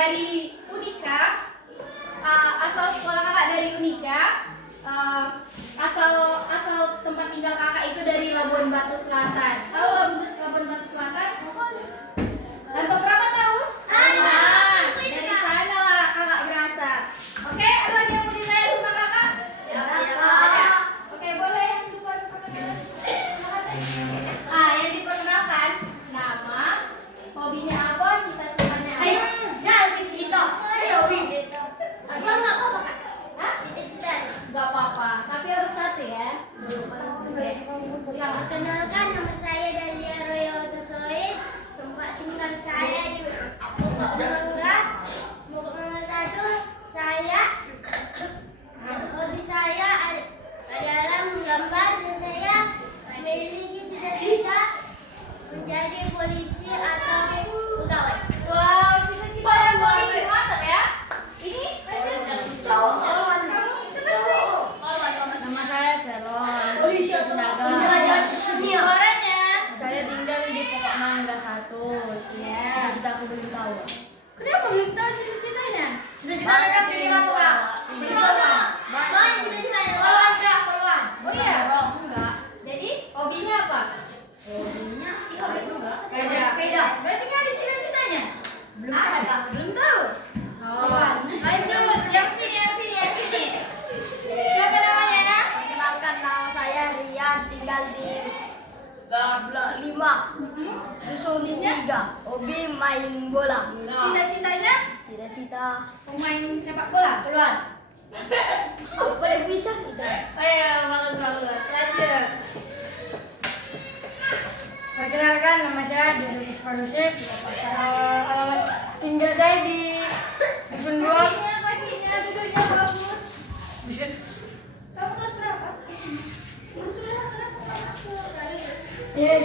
dari Unika. Asal sekolah kakak dari Unika. Asal tempat tinggal kakak itu dari Labuan Batu Selatan. Tahu Labuan Batu Selatan? Rantau berapa tahu? Dari sana lah kakak berasal. Oke, ada lagi yang mau ditanya tentang kakak? Ada. Oke, boleh yang diperkenalkan. Yang diperkenalkan nama, hobinya apa, cita-citanya apa? Jangan cerita. Hobi. Nggak apa-apa kak? Hah? Cita-cita? Nggak apa-apa, tapi harus satu ya. Silakan. Perkenalkan, nama saya Dalia Royo Tusoid. Tempat tinggal saya di Pokok Mangga. Pokok Mangga 1. Hobi saya adalah menggambar dan saya memiliki cita-cita menjadi polisi atau pegawai. Wow, cita-cita yang polisi mantap ya. Ini Cowok. Nama saya Selon. Polisi atau penjelajah sosial. orangnya. Saya tinggal di Pokok Mangga 1. Ya. Kita aku belum tahu. Kenapa belum tahu cita-citanya? Cita-cita kakak pilih apa kak? Poluan. Banyak cita-citanya. Poluan kak, poluan. Oh iya. Enggak. Jadi hobinya apa? Hobinya hobi juga. Sepeda. Berarti nggak ada cita-citanya? Belum ada kak. Belum tahu. Oh. Lanjut. Yang sini. Siapa namanya? Perkenalkan, nama saya Rian, tinggal di Blok 5. Dusun 3. Hobi main bola. Cita-citanya? Cita-cita Pemain sepak bola. keluar. Aku boleh bisa gitu. Ayo, bagus. Lanjut. Perkenalkan, nama saya Deddy Sparusik. Alamat tinggal saya di Dusun 2. Kakinya duduknya bagus. Dusun. Kamu kelas berapa? Sudah kenapa? Iya.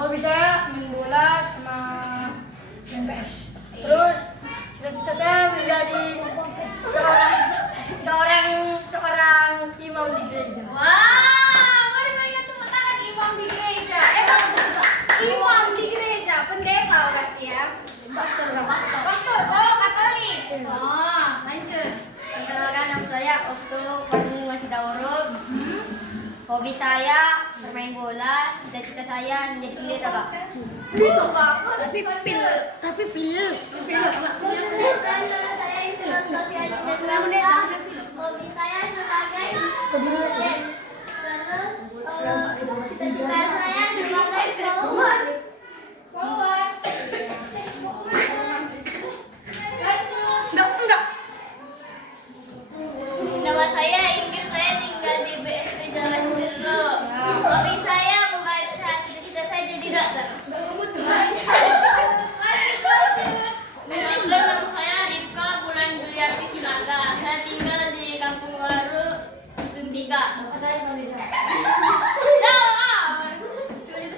Hobi saya main bola sama main PS. Terus cita-cita saya menjadi seorang imam di gereja. Wow, mari berikan tepuk tangan imam di gereja. Imam di gereja, pendeta berarti ya. Pastor. Pastor, oh Katolik. Oh, lanjut. Perkenalkan, nama saya Okto Panung masih Daurul. Hobi saya bermain bola, cita-cita saya menjadi pendeta kak. Itu bagus. Tapi pilih. Perkenalkan, nama saya Intan Tafiani Chandra. Hobi saya sebagai dance. Terus cita-cita saya sebagai poluan. Poluan. Lanjut. Enggak. Nama saya Inggris, saya tinggal di BSD Jalan Sirlo. Hobi saya membaca, cita-cita saya jadi dokter. Nama saya Rifka Bulan Juliarti Sinaga. Saya tinggal di Kampung Baru, Dusun 3. Cita-cita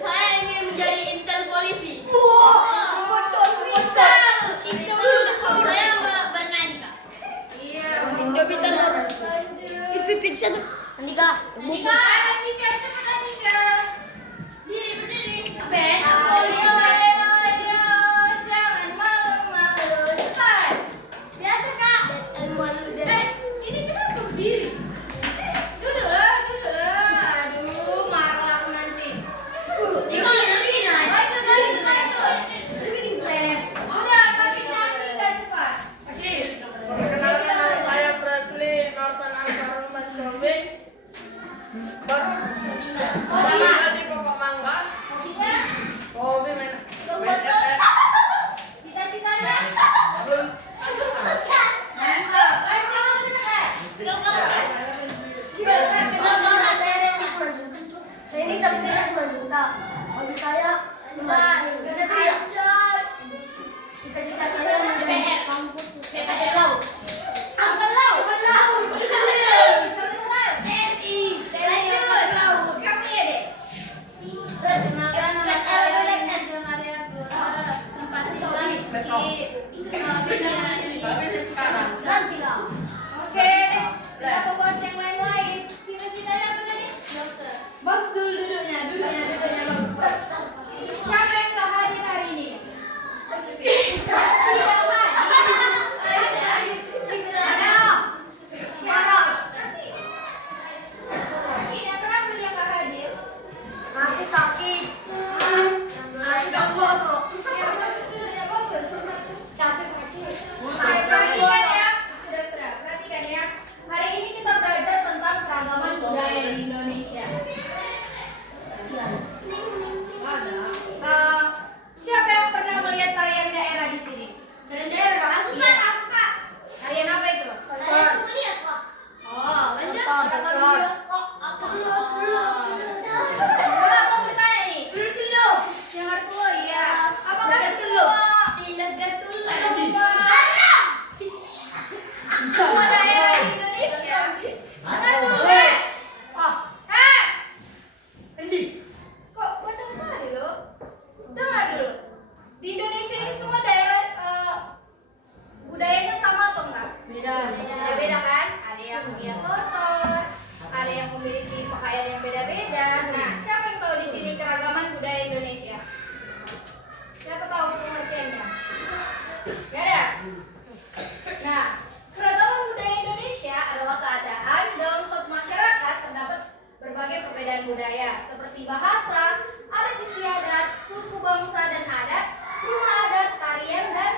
saya ingin menjadi intel polisi. Saya bernyanyi kak. Iya. Jobitan. Lanjut. Itu tipsnya. Andika. Andika, cepat Andika. Berdiri. Ben, ayo, jangan malu-malu. Cepat. Biasa kak. Ini kenapa berdiri? Duduklah. Aduh, marah aku nanti. Lanjut. Udah, sampingnya Andika, cepat. Perkenalkan, nama saya Presley Norton Ansarul Mansobi. Tinggal di Pokok Mangga. Hobinya? Hobi main FF. Cita-citanya? Belum. Mantap. Ini sebenarnya sebenarnya. Hobi saya memancing. Cita-cita saya menjadi kampus laut. Perkenalkan, nama saya Intan Maria Gloria. Tempat tinggal Tapi sekarang. Nanti lah. Oke, kita bahas yang lain-lain. Cita-citanya apa tadi? Bagus dulu duduknya bagus. Siapa yang nggak hadir hari ini? Di Indonesia ini semua daerah budayanya sama atau enggak? Beda-beda kan? Ada yang dia kotor, ada yang memiliki pakaian yang beda-beda. Nah, siapa yang tahu di sini keragaman budaya Indonesia? Siapa tahu pengertiannya? Gak ada? Nah, keragaman budaya Indonesia adalah keadaan dalam suatu masyarakat terdapat berbagai perbedaan budaya seperti bahasa, adat istiadat, suku bangsa dan adat, rumah adat, tarian dan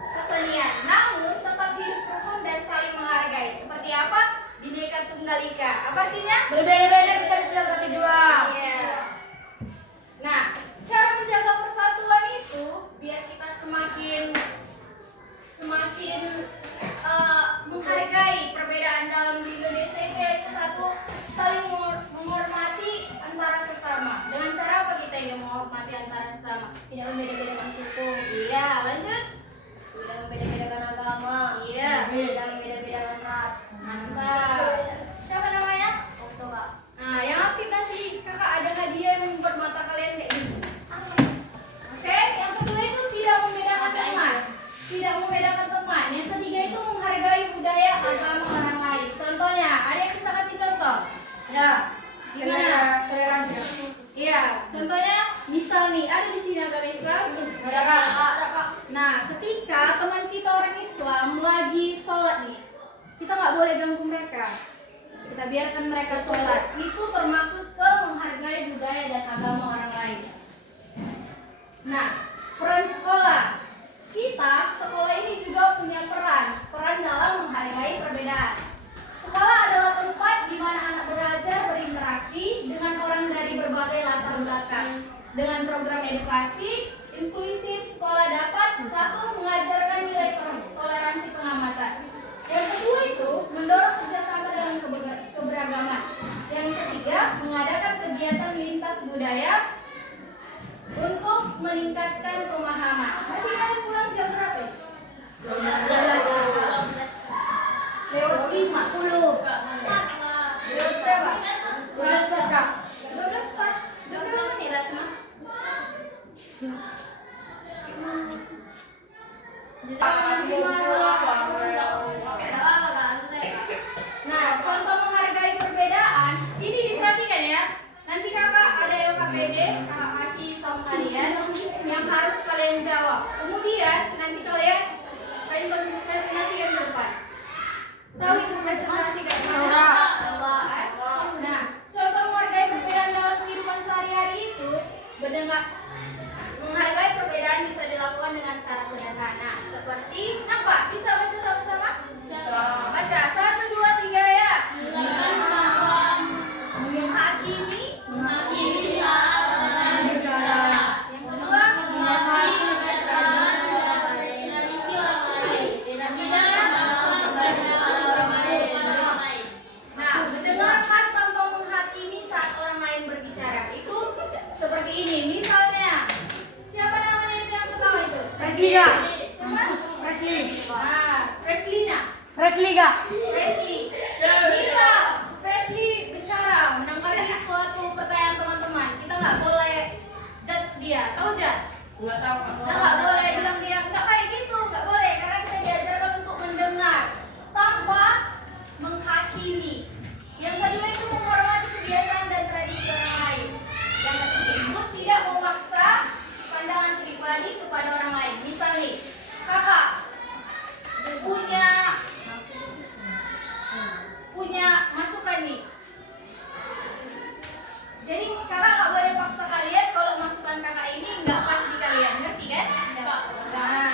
kesenian. Namun tetap hidup rukun dan saling menghargai. Seperti apa? Bhinneka Tunggal Ika. Apa artinya? Berbeda-beda kita tidak satu jua. Iya. Nah, cara menjaga persatuan itu biar kita semakin menghargai perbedaan dalam di Indonesia itu yaitu satu, saling menghormati antara sesama. Dengan cara apa kita ingin menghormati antara sesama? Tidak membeda-bedakan suku, Iya, lanjut. tidak membeda-bedakan agama, Iya. tidak membeda-bedakan ras. Mantap. Siapa namanya? Okto kak. Nah, yang aktif nanti kakak ada hadiah yang membuat mata kalian kayak gini. Oke, yang kedua itu tidak membedakan teman. Tidak membedakan teman. Yang ketiga itu menghargai budaya agama orang lain. Contohnya, ada yang bisa kasih contoh? Ya. Gimana? Toleransi. Iya, contohnya misal nih, ada di sini agama Islam. Ada kak. Nah, ketika teman kita orang Islam lagi sholat nih, kita nggak boleh ganggu mereka. Kita biarkan mereka sholat. Itu termaksud ke menghargai budaya dan agama orang lain. Nah, peran sekolah. Kita, sekolah ini juga punya peran dalam menghargai perbedaan. Sekolah adalah tempat di mana anak belajar berinteraksi dengan orang dari berbagai latar belakang. Dengan program edukasi inklusif, sekolah dapat satu, mengajarkan nilai toleransi pengamatan. Yang kedua itu mendorong kerjasama dengan keberagaman. Yang ketiga, mengadakan kegiatan lintas budaya untuk meningkatkan pemahaman. Nanti kalian pulang jam berapa? Ya? Lewat 50. Lewat berapa? 12 pas kak. 12 pas. Jam berapa menit Rasma? Nah, contoh menghargai perbedaan ini diperhatikan ya. Nanti kakak ada LKPD, kakak kasih sama kalian yang harus kalian jawab. Kemudian nanti kalian presentasikan ke depan. Tahu itu presentasikan ke depan? Nah, contoh menghargai perbedaan dalam kehidupan sehari-hari itu menghargai perbedaan bisa dilakukan dengan cara sederhana seperti apa? Bisa baca sama-sama? Baca 1, 2, 3 ya. Menghakimi saat orang berbicara. yang kedua Tradisi orang lain. Tidak merasa pada orang lain. nah mendengarkan tanpa menghakimi saat orang lain berbicara itu seperti ini misalnya siapa namanya itu yang pertama itu Presliga. siapa? Presli. Preslina Presliga. Presley misal Presley bicara menanggapi suatu pertanyaan teman-teman kita nggak boleh judge dia tahu judge? Nggak tahu. Kita nggak boleh bilang dia nggak kayak gitu, nggak boleh karena kita diajarkan untuk mendengar tanpa menghakimi. Yang kedua itu menghormati kebiasaan dan tradisi orang lain. Yang ketiga itu tidak memaksa pandangan pribadi kepada orang lain. Misal nih, kakak punya masukan nih. Jadi kakak nggak boleh paksa kalian kalau masukan kakak ini nggak pas di kalian, ngerti kan? Nah,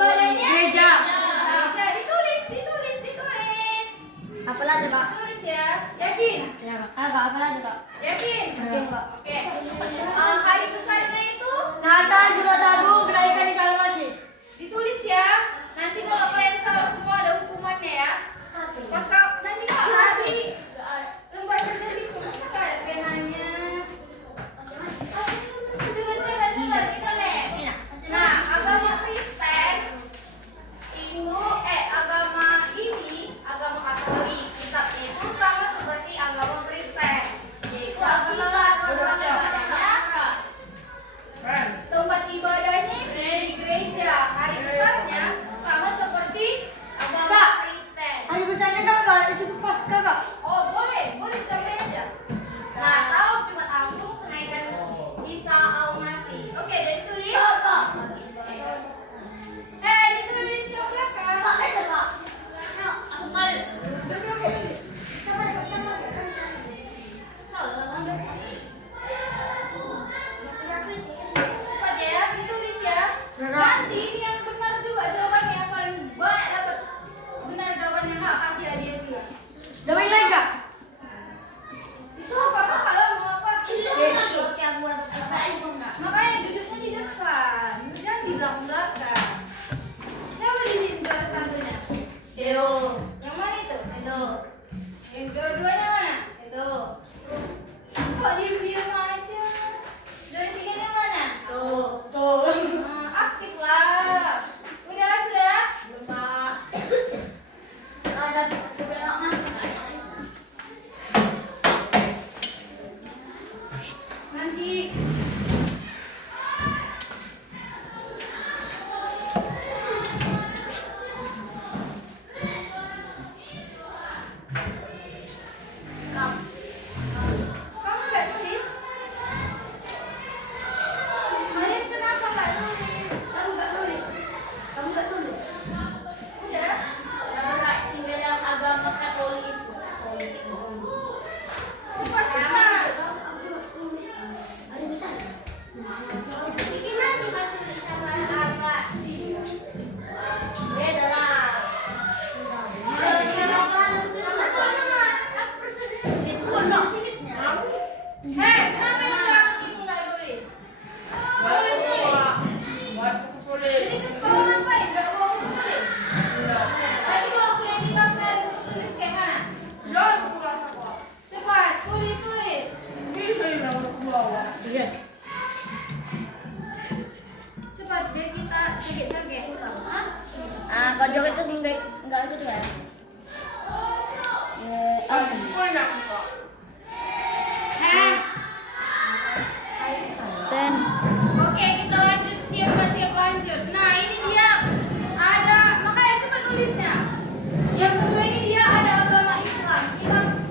ibadahnya? Gereja. Gereja. Ditulis. Apalah ada, Pak? Tulis ya. Yakin? Agak apalah ada, Pak? Yakin? Yakin, Pak. Oke. Hari besarnya itu Natal, Jumat Agung, kenaikan di Salma Masjid. ditulis ya. Nanti kalau kalian salah semua ada hukumannya ya. Pas nanti kak kasih lembar kerja siswa masa gak ada penanya. Coba kita lihat. Nah, agama Kristen itu agama Katolik kitabnya itu sama seperti agama Kristen, yaitu Alkitab. Tempat ibadahnya di gereja. Hari besarnya sama seperti agama Kristen. Hari besarnya kan Pak, itu Paskah Kak. Oh boleh kita gereja. Natal, Jumat Agung, kenaikan Isa Al-Masih. Oke, dan ditulis. Ditulis yang belakang. Cepat ya, ditulis ya. Nanti ini yang benar juga jawabannya, yang paling banyak dapat benar jawabannya kasih hadiah juga. Damai lagi Kak. Itu apa kalau mau apa? Oke, aku dapat. Makanya duduknya di depan, jangan di belakang. Siapa di sini juara satunya? Deo. Yang mana itu? Itu. Yang juara duanya mana? Itu. Kok diem aja? Juara tiganya mana? Tuh. Aktif lah. Udah sudah? Belum Pak. Ada kebenaran. Nanti kamu nggak tulis? Kalian kenapa nggak tulis? Kamu nggak tulis? Udah? Tinggal dalam agama Katolik itu. Cepat. Beda lah. Kenapa kamu itu nggak tulis? Jadi ke sekolah ngapain? Nggak bawa buku tulis? Tadi bawa kuliah di tas dan buku tulis kayak mana? Cepat, tulis. Cepat, biar kita joget-joget. Kalau joget itu enggak itu kan? Oke, kita lanjut. Siap lanjut. Nah, ini dia ada, makanya cepat nulisnya. Yang kedua ini dia ada agama Islam.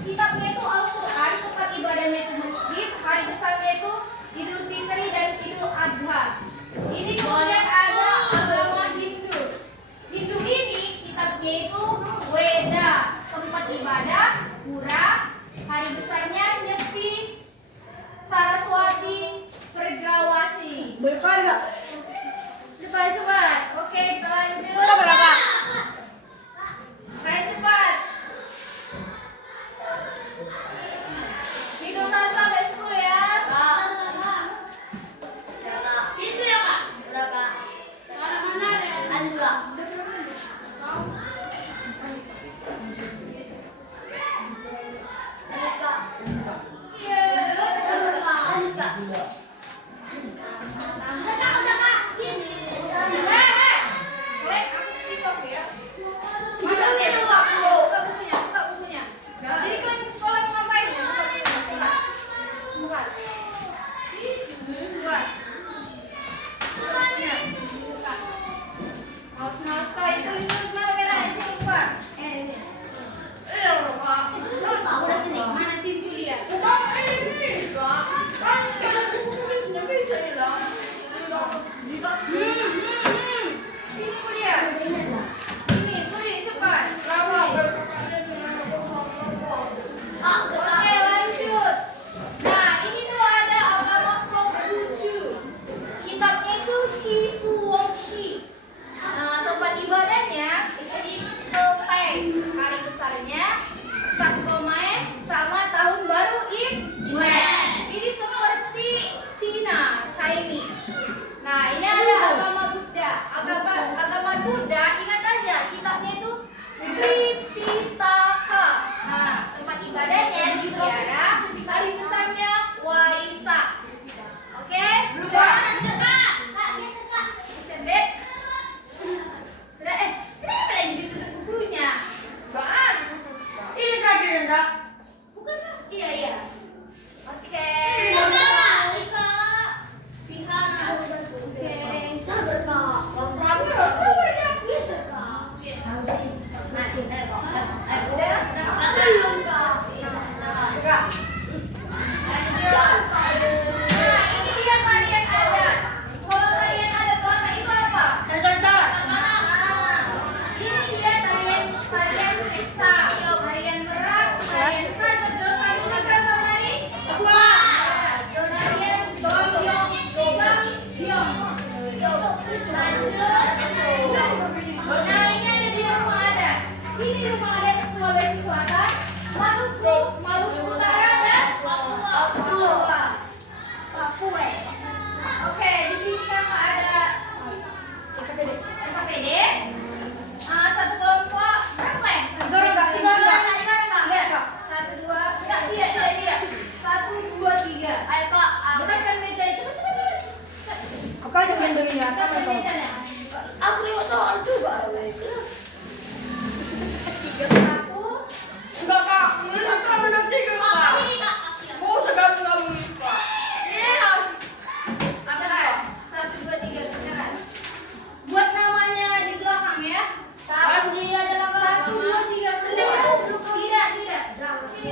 Kitabnya itu Al-Quran, tempat ibadahnya itu masjid, hari besarnya itu Idul Fitri dan Idul Adha. Ini kemudian ada agama Hindu. Hindu ini kitabnya itu Weda, tempat ibadah, pura, hari besarnya Nyepi, Saraswati, Pergawasi. Berapa Kak? Cepat. Oke, kita lanjut. Berapa? Kayak cepat. Hitung 1 sampai 10 ya. Itu ya Kak. Mana-mana ada. Ada enggak? Ada enggak? Iya. Ada enggak? Kalian aku sitok ya. Mana punya buka bukunya. Jadi kalian ke sekolah mau ngapain? Buka. Bukunya. Buka. Males kali tulis mana merahnya sini buka. Ini. Udah sini. Mana sih Julia? Sini Julia. Ini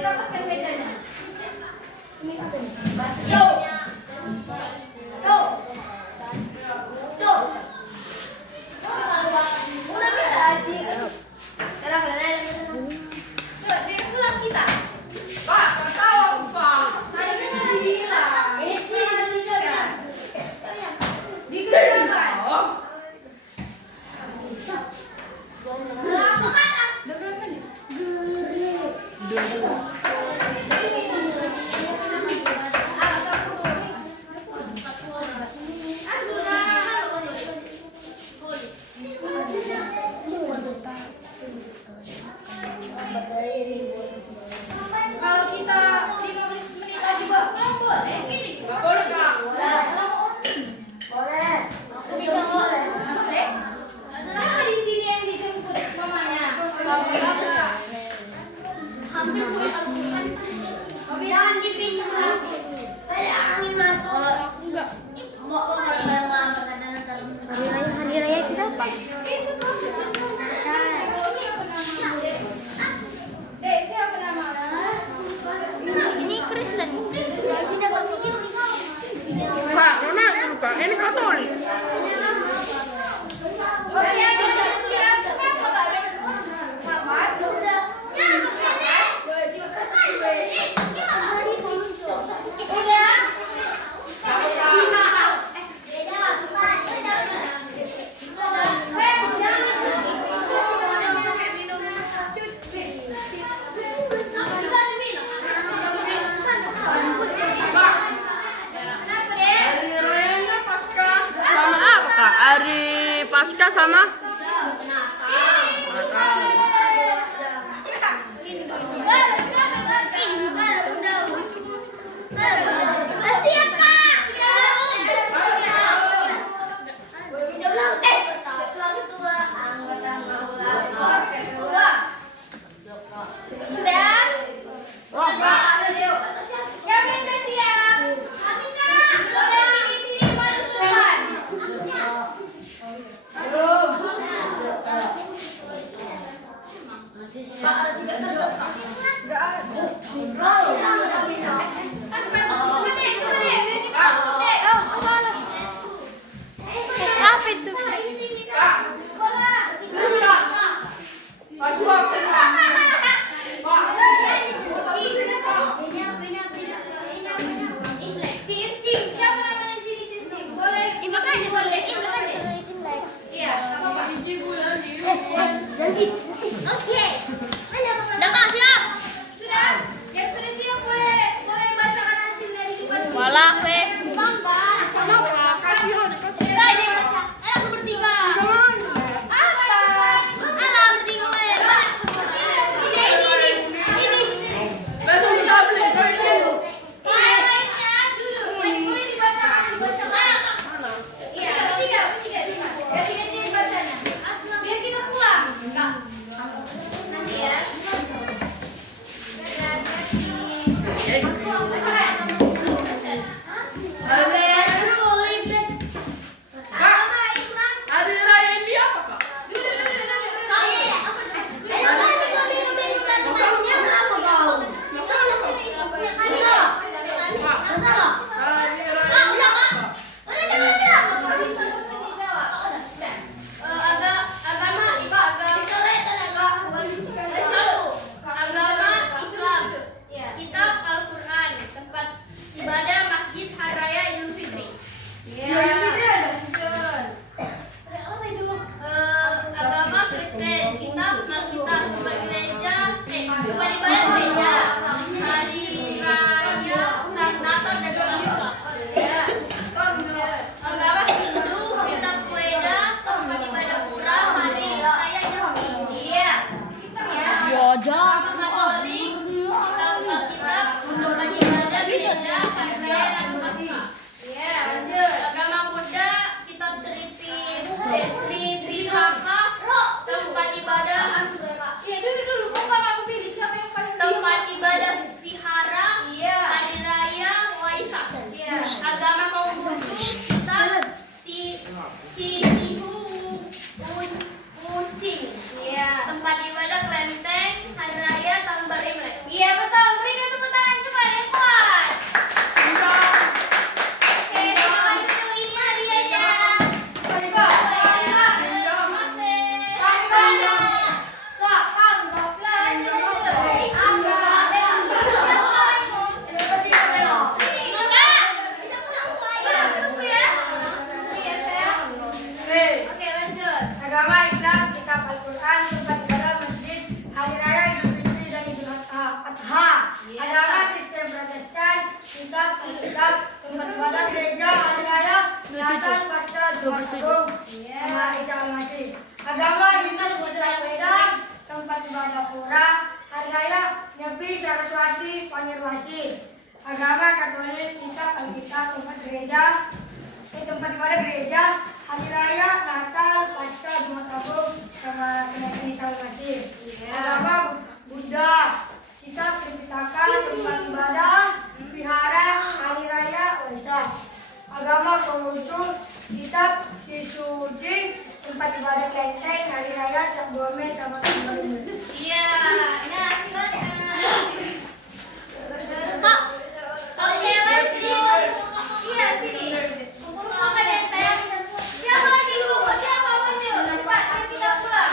dirapatkan mejanya. Tuh. Tuh. Udah kita aji. Sekarang benar. Coba bilang kita. Pak, tahu Pak. Tadi kan tadi bilang. Ini sih bisa kan? Dikerjakan. Udah berapa menit? Kalau kita 15 menit lagi buat boleh gini. Nggak boleh Pak. Boleh. Boleh. Siapa di sini yang dijemput mamanya? Hampir boleh aku. Jangan di pintu. Ada angin masuk. Hari raya kita apa? Itu kok. Dek, siapa nama? Ini Kristen. Sini dapat Pak, Mama buka. Ini Katolik. Oke, kita siap. Kenapa, Pak? Kamar? Udah. Hari rayanya Pasca sama apa Kak? Hari Pasca sama? Sudah? Siapa yang udah siap? Boleh sini maju ke depan. Apa itu? Cincin, siapa namanya sini Cincin? Boleh. Ini boleh. Iya, nggak apa-apa. Oke. Udah Kak, siap. Sudah. Yang sudah siap boleh bacakan hasil dari depan sini. Malah wes. Kenapa? Kasih dikasih. Ayo aku bertiga. Apa? Alah bertiga wes. Ini. Betul kita beli. Yang lainnya duduk. Boleh dibacakan. Iya, bertiga. Ya, tiga bacanya. Biar kita pulang. Nanti ya. Hari raya ini apa Kak? Hari raya apa? Agama Islam. Kitab Al-Quran. Tempat ibadah Masjid Hari Raya Idul Fitri. Agama Kristen. Kitab Alkitab. Tempat ibadah gereja. Hari Raya Natal dan Paskah. Agama Hindu. Kitab Weda. Tempat ibadah pura. Hari Raya Idul Fitri. Agama Katolik. Kitab Alkitab. Tempat ibadah gereja. Hari Raya Rabu Paskah. Agama Buddha, kitab Tripitaka, tempat ibadah Asura. Tempat ibadah vihara, hari raya Waisak. Agama Konghucu, kitab Sihu Wucing. Tempat ibadah Klenteng, hari raya Tahun Baru Imlek. Iya betul. Agama Kristen Protestan, kitab, Alkitab, tempat ibadah gereja, hari raya, Natal, Paskah, Jumat Agung, sama Isa Al-Masih. Agama Dinas Budaya Wedang, tempat ibadah pura, hari raya, Nyepi, Saraswati, Banjarmasin. Agama Katolik, kitab, Alkitab, tempat ibadah gereja, hari raya, Natal, Paskah, Jumat Agung, sama kenaikan Isa Al-Masih. Agama Buddha, kitab, Tripitaka, tempat ibadah, vihara, hari raya, Waisak. Agama Konghucu, kitab, Sisuji, tempat ibadah Kelenteng, hari raya, Cap Gome, sama Kembali. Iya. Nah, silakan. Kak, kalau cewek tuh. Iya, sini. Kumpul kan ya, sayang. Siapa lagi lupa? Siapa lagi? Cepat, ayo kita pulang.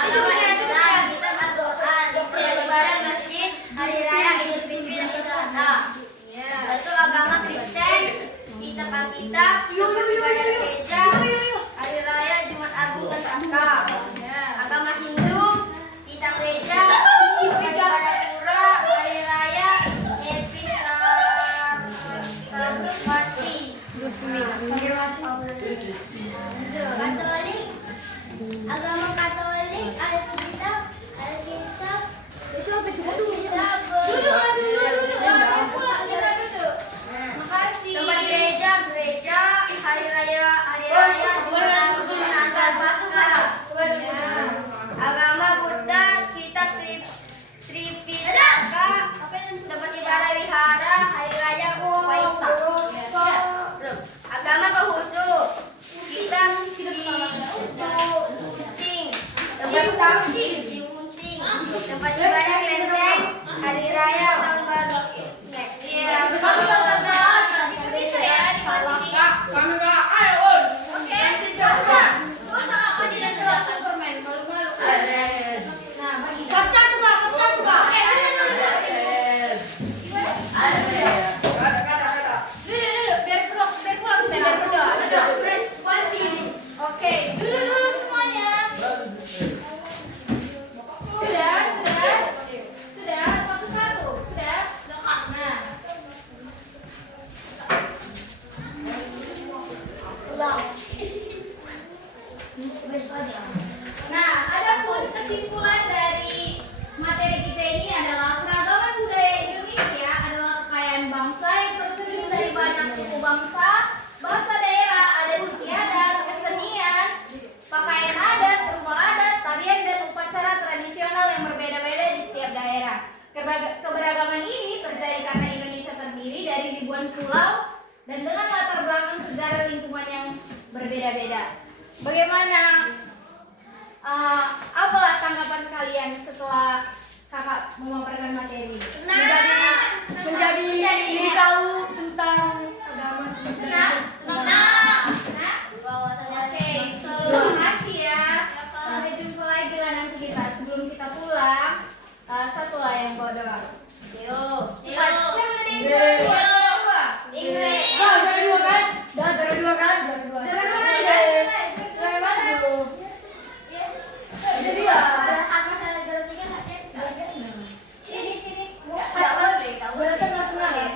Agama Islam, kitab Al-Quran, tempat ibadah masjid, hari raya Idul Fitri dan Idul Adha. Lalu agama Kristen, kitab Alkitab, tempat ibadah gereja, hari raya Jumat Agung dan Paskah. Agama Hindu, kitab gereja, tempat ibadah pura, hari raya Nyepi Saraswati. Katolik, agama Katolik, Alkitab, besok duduk. Jangan pulang, kita duduk. Makasih. Tempat gereja, hari raya Jumat Agung, Natal, Paskah. Agama Buddha, kitab Tripitaka, tempat ibadah wihara, hari raya Waisak. Agama Konghucu, kitab Sisucing, tempat ibadah Kelenteng, hari raya tahun baru Imlek. Iya, betul bisa ya di kelas ini. Oke, nggak usah apa jadi kelas Superman, malu-malu. Nah, bagi. Satu kak. Oke, duduk. Duduk, biar pulang, biar berdoa. Duduk, Wandi. Oke, dulu semuanya. Sudah, satu-satu, sudah. Nah. Nah, adapun kesimpulan dari materi kita ini adalah keragaman budaya Indonesia adalah kekayaan bangsa yang tercermin dari banyak suku bangsa, bahasa daerah, adat istiadat, kesenian, pakaian adat, rumah adat, tarian dan upacara tradisional yang berbeda-beda di setiap daerah. Keberagaman ini terjadi karena Indonesia terdiri dari ribuan pulau dan dengan latar belakang sejarah lingkungan yang berbeda-beda. Bagaimana? Apa tanggapan kalian setelah kakak memaparkan materi? Menjadi tahu tentang agama Islam. Oke, terima kasih ya. Sampai jumpa lagi lah nanti kita. Sebelum kita pulang, satu lah yang bawa doa. Yuk. Siapa tadi? Ingrid. Jangan dua kan? Jangan dua kan? Jadi ya. Sini. Boleh kan nasional ya?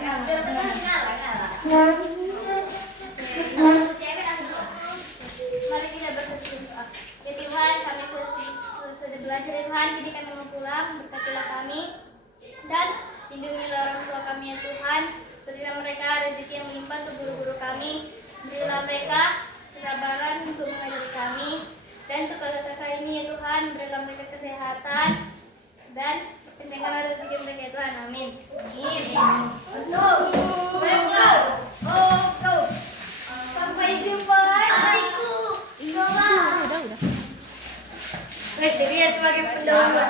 Mari kita berdoa. Ya Tuhan, kami sudah belajar ya Tuhan, jadi kami mau pulang, berkatilah kami dan lindungilah orang tua kami ya Tuhan. Berilah mereka rezeki yang melimpah untuk guru-guru kami. Berilah mereka kesabaran untuk mengajari kami. Dan sekolah-sekolah ini ya Tuhan, berilah mereka kesehatan dan kencangkanlah rezeki mereka ya Tuhan. Amin. Sampai jumpa lagi. Udah. Dilihat sebagai pendahulu.